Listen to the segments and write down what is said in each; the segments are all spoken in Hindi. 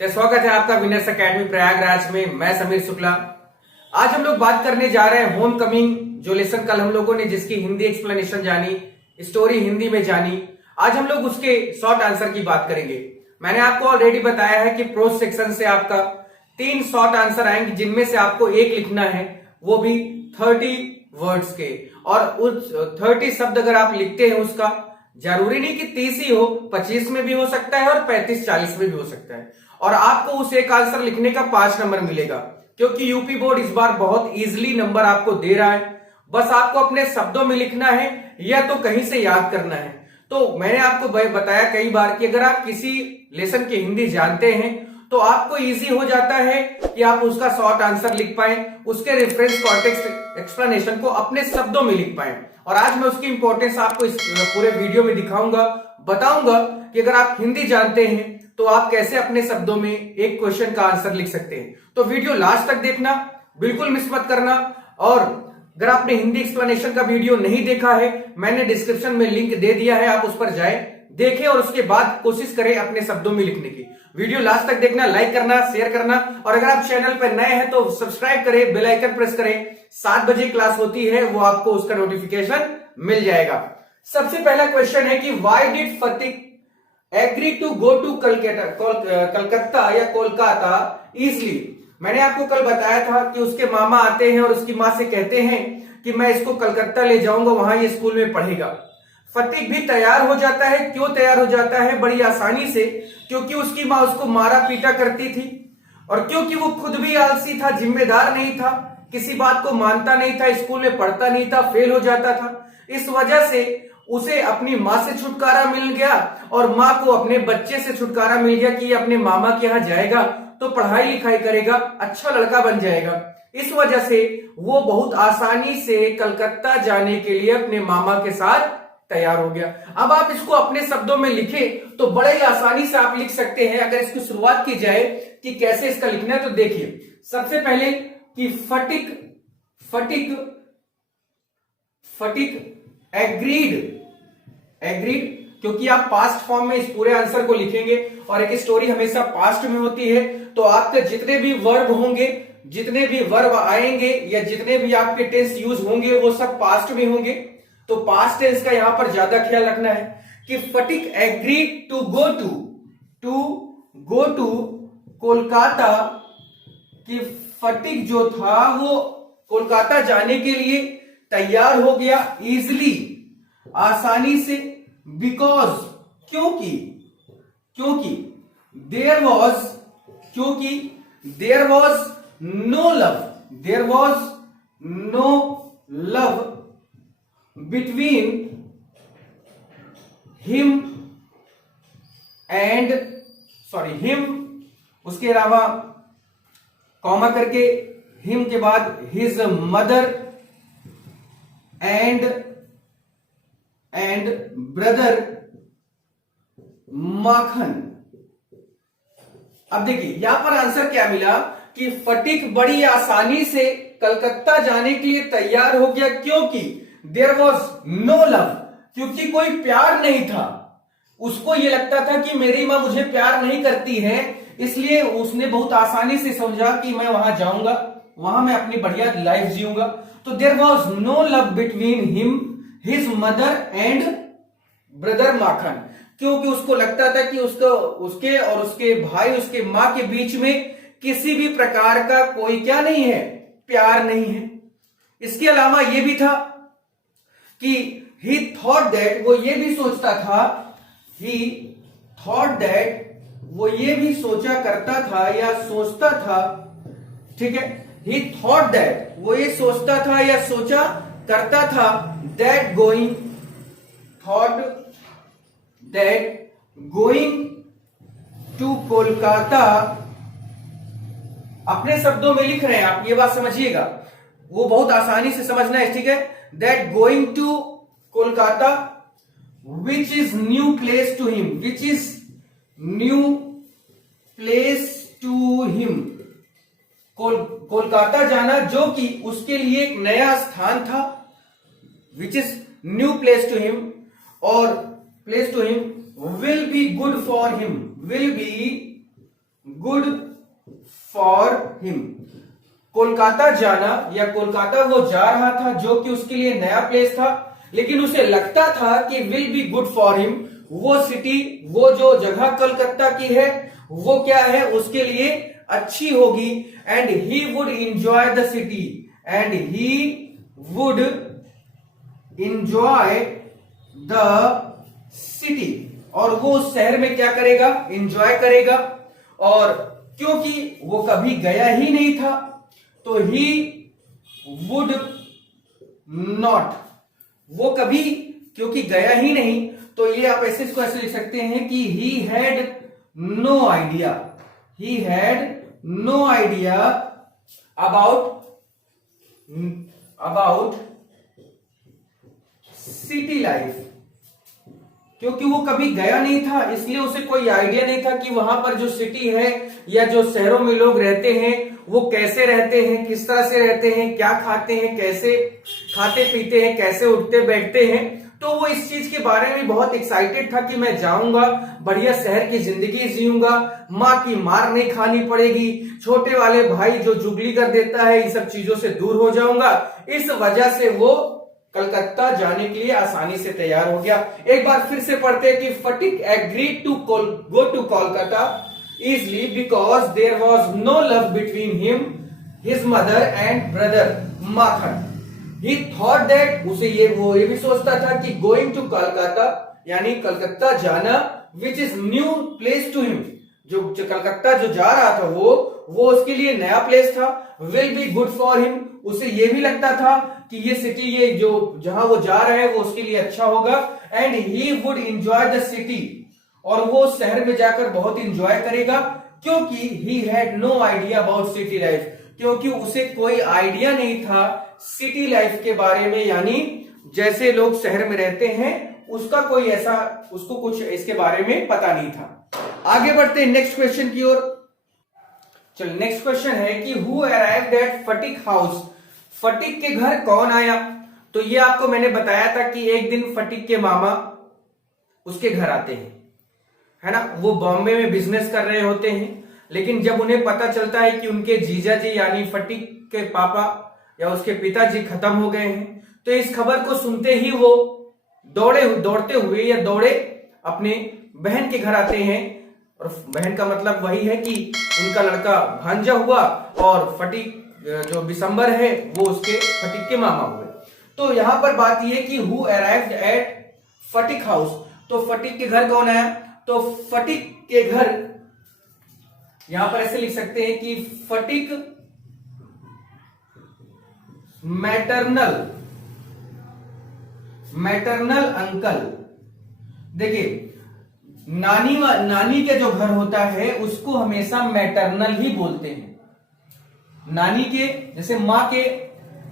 तो स्वागत है आपका विनर्स एकेडमी प्रयागराज में। मैं समीर शुक्ला। आज हम लोग बात करने जा रहे हैं होम कमिंग, जो लेसन कल हम लोगों ने जिसकी हिंदी एक्सप्लेनेशन जानी, स्टोरी हिंदी में जानी, आज हम लोग उसके शॉर्ट आंसर की बात करेंगे। मैंने आपको ऑलरेडी बताया है कि प्रोज सेक्शन से आपका 3 शॉर्ट आंसर आएंगे, जिनमें से आपको एक लिखना है, वो भी 30 वर्ड्स के। और उस 30 शब्द अगर आप लिखते हैं, उसका जरूरी नहीं कि 30 ही हो, 25 में भी हो सकता है और 35-40 में भी हो सकता है। और आपको उस एक आंसर लिखने का 5 नंबर मिलेगा, क्योंकि यूपी बोर्ड इस बार बहुत इजीली नंबर आपको दे रहा है। बस आपको अपने शब्दों में लिखना है या तो कहीं से याद करना है। तो मैंने आपको बताया कई बार कि अगर आप किसी लेसन की हिंदी जानते हैं तो आपको इजी हो जाता है कि आप उसका शॉर्ट आंसर लिख पाए, उसके रेफरेंस कॉन्टेक्स्ट एक्सप्लेनेशन को अपने शब्दों में लिख पाए। और आज मैं उसकी इंपॉर्टेंस आपको इस पूरे वीडियो में दिखाऊंगा, बताऊंगा कि अगर आप हिंदी जानते हैं तो आप कैसे अपने शब्दों में एक क्वेश्चन का आंसर लिख सकते हैं। तो वीडियो लास्ट तक देखना, बिल्कुल मिस मत करना। और अगर आपने हिंदी एक्सप्लेनेशन का वीडियो नहीं देखा है, मैंने डिस्क्रिप्शन में लिंक दे दिया है, आप उस पर जाएं, देखें और उसके बाद कोशिश करें अपने शब्दों में लिखने की। वीडियो लास्ट तक देखना, लाइक करना, शेयर करना, और अगर आप चैनल पर नए हैं तो सब्सक्राइब करें, बेल आइकन प्रेस करें। 7 बजे क्लास होती है, वो आपको उसका नोटिफिकेशन मिल जाएगा। सबसे पहला क्वेश्चन है कि why did Phatik agree to go to Calcutta या कोलकाता इजली। मैंने आपको कल बताया था कि उसके मामा आते हैं और उसकी मां से कहते हैं कि मैं इसको कलकत्ता ले जाऊंगा, वहां ये स्कूल में पढ़ेगा। फतिक भी तैयार हो जाता है। क्यों तैयार हो जाता है? बड़ी आसानी से, क्योंकि उसकी मां उसको मारा पीटा करती थी, और क्योंकि वो खुद भी आलसी था, जिम्मेदार नहीं था, किसी बात को मानता नहीं था, स्कूल में पढ़ता नहीं था, फेल हो जाता था। इस वजह से उसे अपनी मां से छुटकारा मिल गया और मां को अपने बच्चे से छुटकारा मिल गया कि अपने मामा के यहां जाएगा तो पढ़ाई लिखाई करेगा, अच्छा लड़का बन जाएगा। इस वजह से वो बहुत आसानी से कलकत्ता जाने के लिए अपने मामा के साथ तैयार हो गया। अब आप इसको अपने शब्दों में लिखें तो बड़े ही आसानी से आप लिख सकते हैं। अगर इसकी शुरुआत की जाए कि कैसे इसका लिखना है, तो देखिए सबसे पहले कि फटिक एग्रीड, क्योंकि आप पास्ट फॉर्म में इस पूरे आंसर को लिखेंगे और एक स्टोरी हमेशा पास्ट में होती है, तो आपके जितने भी वर्ब होंगे, जितने भी वर्ब आएंगे या जितने भी आपके टेंस यूज होंगे, वो सब पास्ट में होंगे। तो पास्ट टेंस का यहां पर ज्यादा ख्याल रखना है कि Phatik agreed to go to Kolkata, कि फटिक जो था वो कोलकाता जाने के लिए तैयार हो गया, इजिली, आसानी से, बिकॉज, क्योंकि there was no love between him उसके अलावा कॉमा करके हिम के बाद his mother and brother Makhan. अब देखिए यहां पर आंसर क्या मिला कि फटिक बड़ी आसानी से कलकत्ता जाने के लिए तैयार हो गया, क्योंकि देयर वॉज नो लव, क्योंकि कोई प्यार नहीं था। उसको यह लगता था कि मेरी मां मुझे प्यार नहीं करती है, इसलिए उसने बहुत आसानी से समझा कि मैं वहां जाऊंगा, वहां मैं अपनी बढ़िया लाइफ जीऊंगा। तो there was no love between him, his mother and brother Makhan, क्योंकि उसको लगता था कि उसके और उसके भाई, उसके मां के बीच में किसी भी प्रकार का कोई क्या नहीं है, प्यार नहीं है। इसके अलावा यह भी था कि he thought that, वो ये भी सोचता था, वो ये भी सोचा करता था या सोचता था, ठीक है, he thought that, वो ये सोचता था या सोचा करता था, that going to कोलकाता। अपने शब्दों में लिख रहे हैं आप, ये बात समझिएगा, वो बहुत आसानी से समझना है, ठीक है। that going to Kolkata which is new place to him, Kolkata जाना जो कि उसके लिए एक नया स्थान था, which is new place to him, और place to him will be good for him, will be good for him. Kolkata जाना या कोलकाता वो जा रहा था जो कि उसके लिए नया प्लेस था, लेकिन उसे लगता था कि will be good for him, वो सिटी, वो जो जगह कलकत्ता की है वो क्या है उसके लिए अच्छी होगी। And he would enjoy the city, and he would enjoy the city, और वो उस शहर में क्या करेगा, इंजॉय करेगा। और क्योंकि वो कभी गया ही नहीं था तो ही वुड नॉट, वो कभी क्योंकि गया ही नहीं तो ये आप ऐसे इसको ऐसे लिख सकते हैं कि he had no idea, he had no idea about city life. क्योंकि वो कभी गया नहीं था इसलिए उसे कोई आइडिया नहीं था कि वहां पर जो सिटी है या जो शहरों में लोग रहते हैं वो कैसे रहते हैं, किस तरह से रहते हैं, क्या खाते हैं, कैसे खाते पीते हैं, कैसे उठते बैठते हैं। तो वो इस चीज के बारे में बहुत एक्साइटेड था कि मैं जाऊंगा, बढ़िया शहर की जिंदगी जीऊंगा, माँ की मार नहीं खानी पड़ेगी, छोटे वाले भाई जो चुगली कर देता है इन सब चीजों से दूर हो जाऊंगा। इस वजह से वो कलकत्ता जाने के लिए आसानी से तैयार हो गया। एक बार फिर से पढ़ते हैं कि Phatik agreed to go to Kolkata easily because there was no love between him, his mother and brother Makhan. He thought that, उसे ये भी सोचता था कि गोइंग टू कोलकाता यानी कलकत्ता जाना, which is new place to him, जो कलकत्ता जो जा रहा था वो उसके लिए नया प्लेस था। Will be good for him, उसे ये भी लगता था कि ये सिटी, ये जो जहां वो जा रहा है वो उसके लिए अच्छा होगा। And he would enjoy the city, और वो शहर में जाकर बहुत इंजॉय करेगा। क्योंकि he had no idea about city life, क्योंकि उसे कोई आइडिया नहीं था सिटी लाइफ के बारे में, यानी जैसे लोग शहर में रहते हैं उसका कोई ऐसा, उसको कुछ इसके बारे में पता नहीं था। आगे बढ़ते हैं नेक्स्ट क्वेश्चन की ओर। चलो नेक्स्ट क्वेश्चन है कि who arrived at Sphatik house, फटिक के घर कौन आया। तो ये आपको मैंने बताया था कि एक दिन फटिक के मामा उसके घर आते हैं, है ना। वो बॉम्बे में बिजनेस कर रहे होते हैं, लेकिन जब उन्हें पता चलता है कि उनके जीजा जी यानी फटिक के पापा या उसके पिताजी खत्म हो गए हैं, तो इस खबर को सुनते ही वो दौड़ते हुए अपने बहन के घर आते हैं। और बहन का मतलब वही है कि उनका लड़का भांजा हुआ और फटिक जो बिशंबर है वो उसके फटिक के मामा हुए। तो यहां पर बात यह कि who arrived at Sphatik house, तो फटिक के घर कौन आया। तो फटिक के घर यहां पर ऐसे लिख सकते हैं कि फटिक मैटरनल अंकल। देखिए नानी के जो घर होता है उसको हमेशा मैटरनल ही बोलते हैं। नानी के जैसे माँ के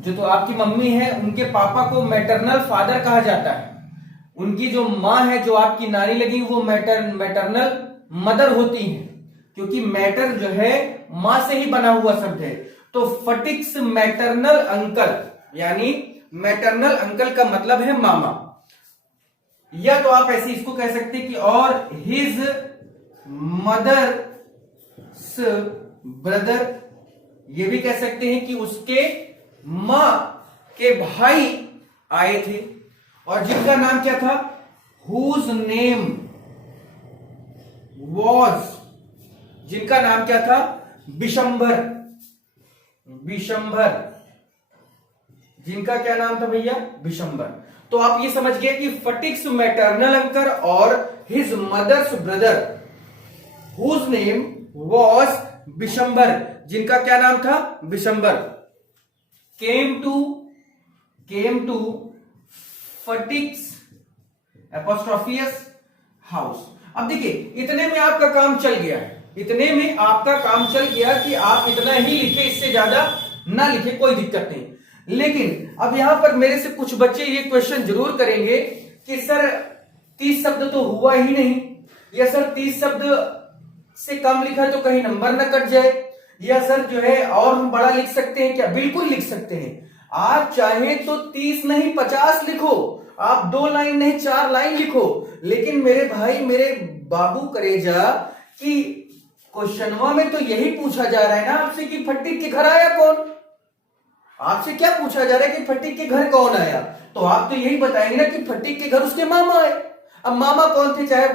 जो तो आपकी मम्मी है उनके पापा को मैटरनल फादर कहा जाता है। उनकी जो माँ है जो आपकी नानी लगी वो मैटरनल मदर होती है, क्योंकि मैटर जो है माँ से ही बना हुआ शब्द है। तो फटिक्स मैटरनल अंकल यानी मैटरनल अंकल का मतलब है मामा, या तो आप ऐसे इसको कह सकते हैं कि और हिज मदर्स ब्रदर, ये भी कह सकते हैं कि उसके मां के भाई आए थे और जिनका नाम क्या था, हुज नेम वॉज, जिनका नाम क्या था, बिशंबर, जिनका क्या नाम था भैया, बिशंबर। तो आप ये समझ गए कि फटिक्स मैटरनल अंकल और his mother's brother whose name was Bishambar, जिनका क्या नाम था, Bishambar, came to Phatik's apostrophe s house. अब देखिए इतने में आपका काम चल गया है, इतने में आपका काम चल गया कि आप इतना ही लिखे, इससे ज्यादा ना लिखे, कोई दिक्कत नहीं। लेकिन अब यहां पर मेरे से कुछ बच्चे ये क्वेश्चन जरूर करेंगे कि सर 30 शब्द तो हुआ ही नहीं, या सर 30 शब्द से कम लिखा तो कहीं नंबर ना कट जाए, या सर जो है और हम बड़ा लिख सकते हैं क्या। बिल्कुल लिख सकते हैं, आप चाहें तो 30 नहीं 50 लिखो, आप 2 लाइन नहीं 4 लाइन लिखो, लेकिन मेरे भाई मेरे बाबू करेजा कि क्वेश्चनवा में तो यही पूछा जा रहा है ना आपसे कि फटीक के घर आया कौन। आपसे क्या पूछा जा रहा है कि फटीक के घर कौन आया, तो आप तो यही बताएंगे ना कि फटीक के घर उसके मामा आए। अब मामा कौन थे, चाहे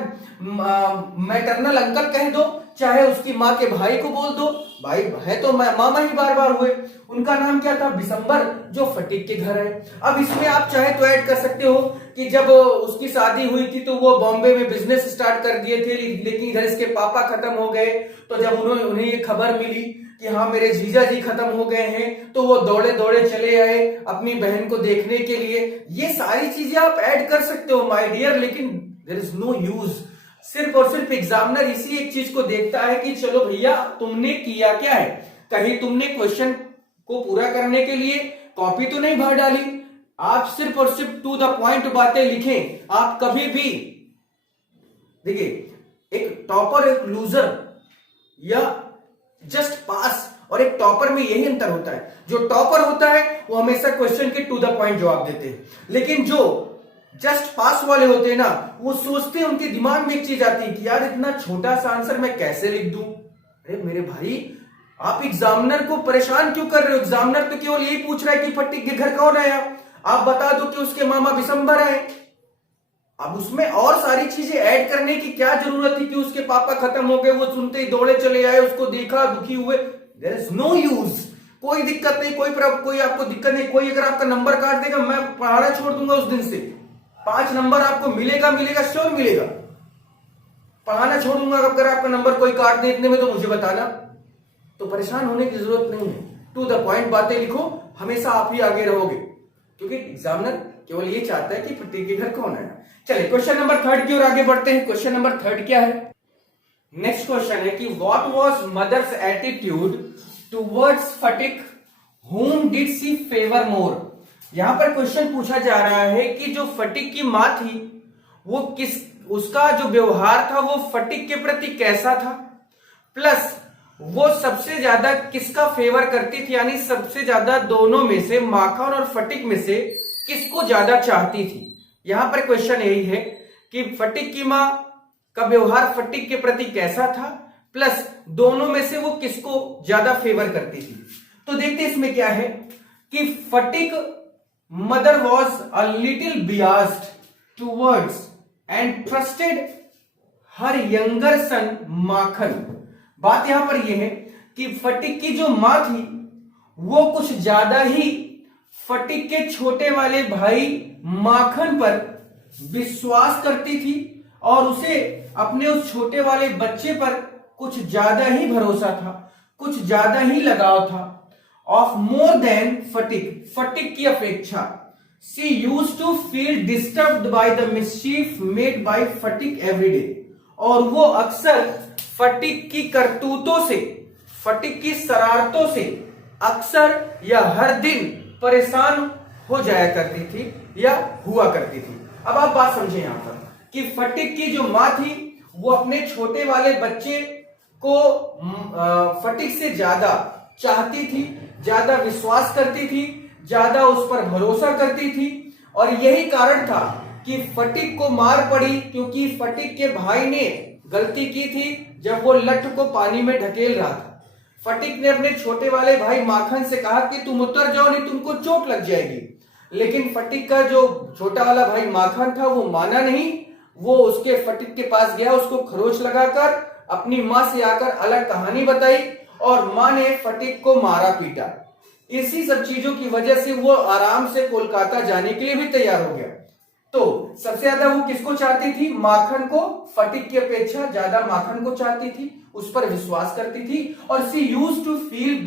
मैटरनल अंकल कह दो, चाहे उसकी माँ के भाई को बोल दो, भाई है तो मामा ही बार बार हुए। उनका नाम क्या था, बिशंबर, जो फटीक के घर है। अब इसमें आप चाहे तो ऐड कर सकते हो कि जब उसकी शादी हुई थी तो वो बॉम्बे में बिजनेस स्टार्ट कर दिए थे, लेकिन इधर इसके पापा खत्म हो गए। तो जब उन्हें ये खबर मिली कि हाँ मेरे जीजा जी खत्म हो गए हैं, तो वो दौड़े दौड़े चले आए अपनी बहन को देखने के लिए। ये सारी चीजें आप ऐड कर सकते हो माय डियर, लेकिन देयर इज नो यूज। सिर्फ और सिर्फ एग्जामिनर इसी एक चीज को देखता है कि चलो भैया तुमने किया क्या है, कहीं तुमने क्वेश्चन को पूरा करने के लिए कॉपी तो नहीं भर डाली। आप सिर्फ और सिर्फ टू द पॉइंट बातें लिखें। आप कभी भी देखिए, एक टॉपर एक लूजर या जस्ट पास और एक टॉपर में यही अंतर होता है। जो टॉपर होता है वो हमेशा क्वेश्चन के टू द पॉइंट जवाब देते हैं, लेकिन जो जस्ट पास वाले होते हैं ना, वो सोचते हैं, उनके दिमाग में एक चीज आती है कि यार इतना छोटा सा आंसर मैं कैसे लिख दूं। अरे मेरे भाई, आप एग्जामिनर को परेशान क्यों कर रहे हो। एग्जामिनर तो केवल यही पूछ रहा है कि फटीक के घर कौन आया, आप बता दो कि उसके मामा बिशंबर आए। अब उसमें और सारी चीजें ऐड करने की क्या जरूरत थी कि उसके पापा खत्म हो गए, वो सुनते ही दौड़े चले आए, उसको देखा, दुखी हुए। There is no use. कोई दिक्कत नहीं, कोई आपको दिक्कत नहीं। कोई अगर आपका नंबर काट देगा, मैं पढ़ाना छोड़ दूंगा उस दिन से। 5 नंबर आपको मिलेगा, श्योर मिलेगा। पढ़ाना छोड़ दूंगा अगर आपका नंबर कोई काट दे इतने में, तो मुझे बताना। तो परेशान होने की जरूरत नहीं है, टू द पॉइंट बातें लिखो, हमेशा आप ही आगे रहोगे, क्योंकि एग्जामिनर केवल ये चाहता है कि फटीक के घर कौन आया। चलिए क्वेश्चन नंबर 3 की ओर आगे बढ़ते हैं। क्वेश्चन नंबर 3 क्या है, नेक्स्ट क्वेश्चन है कि what was mother's attitude towards Phatik, whom did she favor more। यहां पर क्वेश्चन पूछा जा रहा है कि जो फटीक की मां थी वो उसका जो व्यवहार था वो फटीक के प्रति कैसा था, प्लस वो सबसे ज्यादा किसका फेवर करती थी, यानी सबसे ज्यादा दोनों में से, माखन और फटीक में से किसको ज्यादा चाहती थी। यहां पर क्वेश्चन यही है कि फटीक की मां का व्यवहार फटीक के प्रति कैसा था, प्लस दोनों में से वो किसको ज्यादा फेवर करती थी। तो देखते इसमें क्या है कि Phatik mother was a little biased towards and trusted her younger son Makhan. बात यहां पर यह है कि फटीक की जो मां थी वो कुछ ज्यादा ही फटीक के छोटे वाले भाई माखन पर विश्वास करती थी और उसे अपने उस छोटे वाले बच्चे पर कुछ ज्यादा ही भरोसा था, कुछ ज्यादा ही लगाव था। Of more than Phatik, Phatik की अपेक्षा। She used to feel disturbed by the mischief made by Phatik every day. और वो अक्सर फटीक की करतूतों से, फटीक की शरारतों से अक्सर या हर दिन परेशान हो जाया करती थी या हुआ करती थी। अब आप बात समझे यहां पर कि फटीक की जो मां थी वो अपने छोटे वाले बच्चे को फटीक से ज्यादा चाहती थी, ज्यादा विश्वास करती थी, ज्यादा उस पर भरोसा करती थी। और यही कारण था कि फटीक को मार पड़ी, क्योंकि फटीक के भाई ने गलती की थी जब वो लठ को पानी में ढकेल रहा था। फटीक ने अपने छोटे वाले भाई माखन से कहा कि तुम उतर जाओ नहीं तुमको चोट लग जाएगी, लेकिन फटीक का जो छोटा वाला भाई माखन था वो माना नहीं। वो उसके फटीक के पास गया, उसको खरोच लगाकर अपनी मां से आकर अलग कहानी बताई और मां ने फटीक को मारा पीटा। इसी सब चीजों की वजह से वो आराम से कोलकाता जाने के लिए भी तैयार हो गया। तो सबसे ज्यादा वो किसको चाहती थी, माखन को, फटीक की अपेक्षा ज्यादा माखन को चाहती थी, उस पर विश्वास करती थी। और she used to feel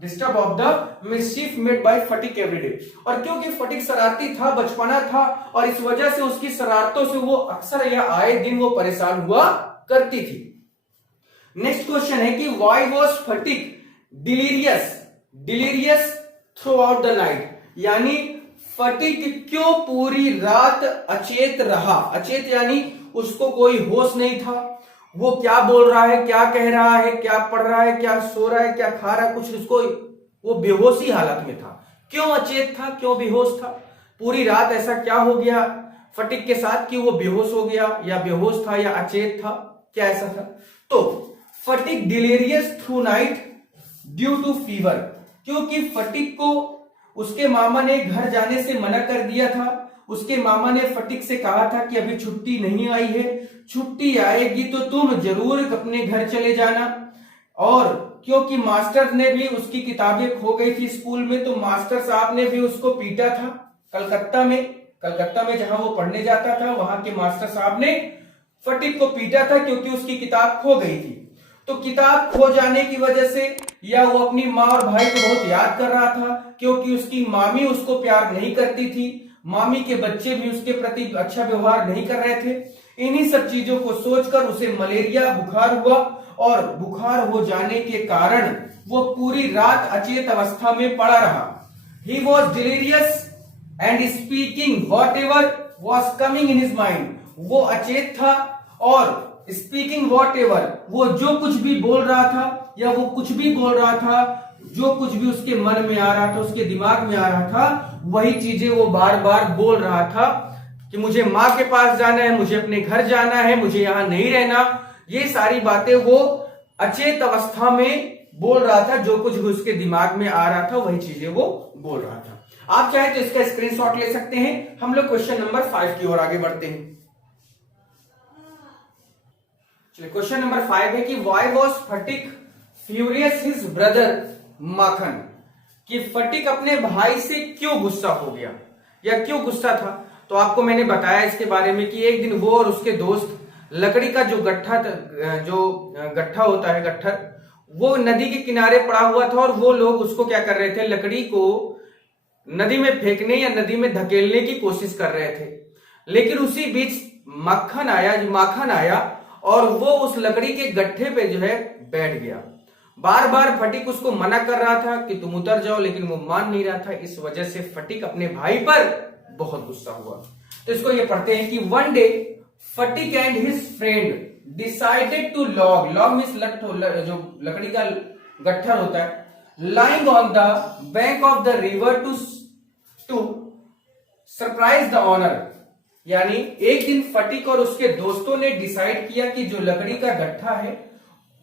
disturb of the mischief made by Phatik every day. और क्योंकि फटीक शरारती था, बचपना था, और इस वजह से उसकी शरारतों से वो अक्सर या आए दिन वो परेशान हुआ करती थी। नेक्स्ट क्वेश्चन है कि why was fatigue delirious through out the night, यानी फटीक क्यों पूरी रात अचेत रहा। अचेत यानी उसको कोई होश नहीं था, वो क्या बोल रहा है, क्या कह रहा है, क्या पढ़ रहा है, क्या सो रहा है, क्या खा रहा है, कुछ उसको, वो बेहोशी हालत में था। क्यों अचेत था, क्यों बेहोश था, पूरी रात ऐसा क्या हो गया फटीक के साथ कि वो बेहोश हो गया, या बेहोश था या अचेत था, क्या ऐसा था। तो Phatik delirious through night due to fever, क्योंकि फटिक को उसके मामा ने घर जाने से मना कर दिया था। उसके मामा ने फटिक से कहा था कि अभी छुट्टी नहीं आई है, छुट्टी आएगी तो तुम जरूर अपने घर चले जाना। और क्योंकि मास्टर ने भी उसकी किताबें खो गई थी स्कूल में, तो मास्टर साहब ने भी उसको पीटा था कलकत्ता में जहां वो पढ़ने जाता था, वहां के मास्टर साहब ने फटिक को पीटा था क्योंकि उसकी किताब खो गई थी। तो किताब खो जाने की वजह से या वो अपनी माँ और भाई को बहुत याद कर रहा था, क्योंकि उसकी मामी उसको प्यार नहीं करती थी, मामी के बच्चे भी उसके प्रति अच्छा व्यवहार नहीं कर रहे थे। इन्हीं सब चीजों को सोचकर उसे मलेरिया बुखार हुआ, और बुखार हो जाने के कारण वो पूरी रात अचेत अवस्था में पड़ा रहा। He was delirious and speaking whatever was coming in his mind. वो अचेत था और स्पीकिंग वॉट एवर, वो जो कुछ भी बोल रहा था या वो कुछ भी बोल रहा था, जो कुछ भी उसके मन में आ रहा था, उसके दिमाग में आ रहा था, वही चीजें वो बार बार बोल रहा था कि मुझे माँ के पास जाना है, मुझे अपने घर जाना है, मुझे यहां नहीं रहना। ये सारी बातें वो अचेत अवस्था में बोल रहा था, जो कुछ भी उसके दिमाग में आ रहा था वही चीजें वो बोल रहा था। आप चाहे तो इसका स्क्रीनशॉट ले सकते हैं। हम लोग क्वेश्चन नंबर 5 की ओर आगे बढ़ते हैं। चलिए, क्वेश्चन नंबर 5 है कि why was Phatik furious his brother Makhan, कि फटिक अपने भाई से क्यों गुस्सा हो गया या क्यों गुस्सा था। तो आपको मैंने बताया इसके बारे में कि एक दिन वो और उसके दोस्त लकड़ी का जो गट्ठा होता है, गट्ठर, वो नदी के किनारे पड़ा हुआ था और वो लोग उसको क्या कर रहे थे, लकड़ी को नदी में फेंकने या नदी में धकेलने की कोशिश कर रहे थे। लेकिन उसी बीच माखन आया और वो उस लकड़ी के गट्ठे पे जो है बैठ गया। बार बार फटिक उसको मना कर रहा था कि तुम उतर जाओ, लेकिन वो मान नहीं रहा था। इस वजह से फटिक अपने भाई पर बहुत गुस्सा हुआ। तो इसको ये पढ़ते हैं कि one day Phatik and his friend decided to log means जो लकड़ी का गट्ठर होता है, lying on the bank of the river to surprise the owner. यानी एक दिन फटिक और उसके दोस्तों ने डिसाइड किया कि जो लकड़ी का गट्ठा है,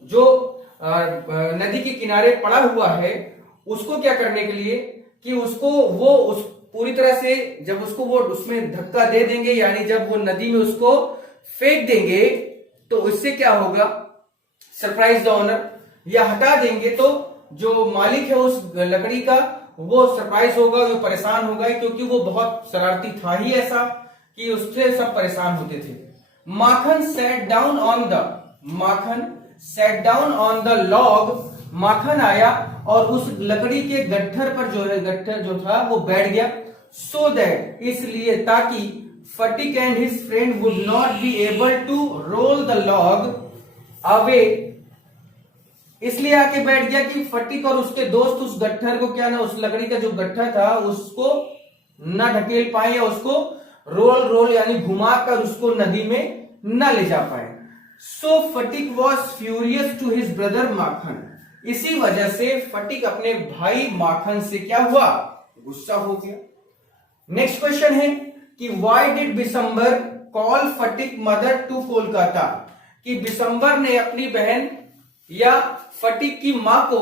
जो नदी के किनारे पड़ा हुआ है, उसको क्या करने के लिए कि उसको वो उस पूरी तरह से जब उसको वो उसमें धक्का दे देंगे, यानी जब वो नदी में उसको फेंक देंगे, तो इससे क्या होगा, सरप्राइज द ऑनर, या हटा देंगे तो जो मालिक है उस लकड़ी का वो सरप्राइज होगा, वो परेशान होगा, क्योंकि वो बहुत शरारती था ही ऐसा कि उससे सब परेशान होते थे। Makhan set down on the log, Makhan आया और उस लकड़ी के गट्ठर पर गट्ठर जो था वो बैठ गया। सो दैट, इसलिए ताकि Phatik and his friend would not be able to roll the log away, इसलिए आके बैठ गया कि फटिक और उसके दोस्त उस गट्ठर को क्या ना, उस लकड़ी का जो गट्ठर था उसको ना ढकेल पाए या उसको रोल यानी घुमा कर उसको नदी में न ले जा पाए। So Phatik was furious to his brother Makhan, इसी वजह से फटिक अपने भाई माखन से क्या हुआ, गुस्सा हो गया। नेक्स्ट क्वेश्चन है कि why did Bishambar call Phatik mother to Kolkata, कि बिशंबर ने अपनी बहन या फटिक की मां को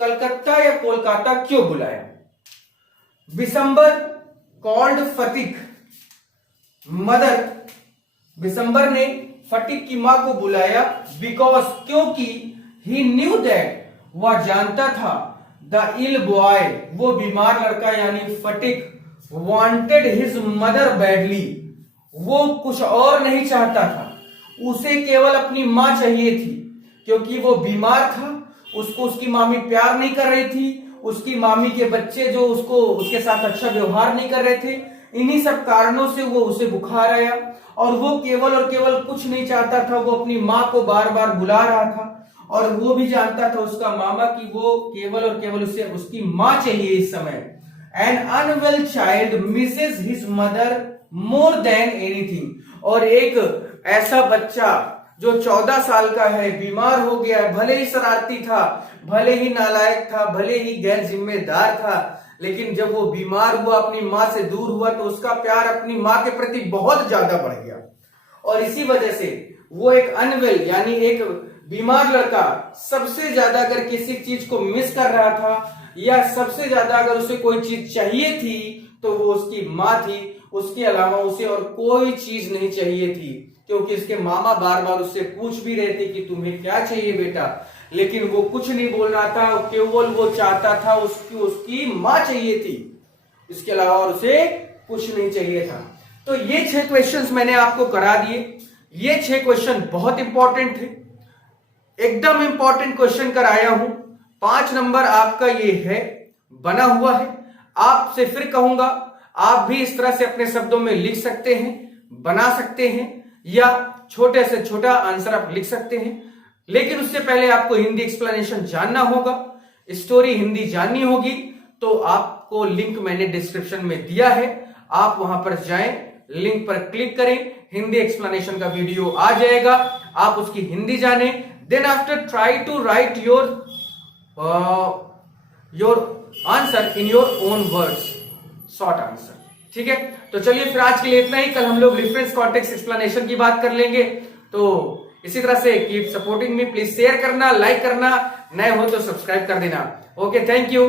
कलकत्ता या कोलकाता क्यों बुलाया। बिशंबर कॉल्ड फटिक मदर, बिशंबर ने फटिक की मां को बुलाया बिकॉज, क्योंकि ही न्यू दैट, वह जानता था, द इल बॉय, वो बीमार लड़का यानी फटिक, वांटेड हिज मदर बैडली, वो कुछ और नहीं चाहता था, उसे केवल अपनी मां चाहिए थी, क्योंकि वो बीमार था, उसको उसकी मामी प्यार नहीं कर रही थी, उसकी मामी के बच्चे जो उसके साथ अच्छा व्यवहार नहीं कर रहे थे। इन्हीं सब कारणों से वो उसे बुखार आया और वो केवल और केवल कुछ नहीं चाहता था, वो अपनी मां को बार बार बुला रहा था और वो भी जानता था उसका मामा कि वो केवल और केवल उसे उसकी मां चाहिए इस समय। An unwell child misses his mother more than anything, और एक ऐसा बच्चा जो 14 साल का है, बीमार हो गया है, भले ही शरारती था, भले ही नालायक था, भले ही गैर जिम्मेदार था, लेकिन जब वो बीमार हुआ, अपनी मां से दूर हुआ, तो उसका प्यार अपनी मां के प्रति बहुत ज्यादा बढ़ गया। और इसी वजह से वो एक अनवेल यानी एक बीमार लड़का सबसे ज्यादा अगर किसी चीज को मिस कर रहा था या सबसे ज्यादा अगर उसे कोई चीज चाहिए थी तो वो उसकी माँ थी। उसके अलावा उसे और कोई चीज नहीं चाहिए थी, क्योंकि इसके मामा बार बार उससे पूछ भी रहे थे कि तुम्हें क्या चाहिए बेटा, लेकिन वो कुछ नहीं बोल रहा था। केवल वो चाहता था उसकी माँ चाहिए थी, इसके अलावा और उसे कुछ नहीं चाहिए था। तो ये 6 क्वेश्चंस मैंने आपको करा दिए। ये 6 क्वेश्चन बहुत इंपॉर्टेंट थे, एकदम इंपॉर्टेंट क्वेश्चन कराया हूं। 5 नंबर आपका ये है, बना हुआ है। आपसे फिर कहूंगा, आप भी इस तरह से अपने शब्दों में लिख सकते हैं, बना सकते हैं, या छोटे से छोटा आंसर आप लिख सकते हैं। लेकिन उससे पहले आपको हिंदी एक्सप्लेनेशन जानना होगा, स्टोरी हिंदी जाननी होगी। तो आपको लिंक मैंने डिस्क्रिप्शन में दिया है, आप वहां पर जाएं, लिंक पर क्लिक करें, हिंदी एक्सप्लेनेशन का वीडियो आ जाएगा, आप उसकी हिंदी जाने। Then after try to write your answer in your own words, short answer. ठीक है, तो चलिए फिर आज के लिए इतना ही। कल हम लोग रेफरेंस कॉन्टेक्स्ट एक्सप्लेनेशन की बात कर लेंगे। तो इसी तरह से keep supporting me, please share करना, लाइक करना, नए हो तो सब्सक्राइब कर देना। Okay, thank you.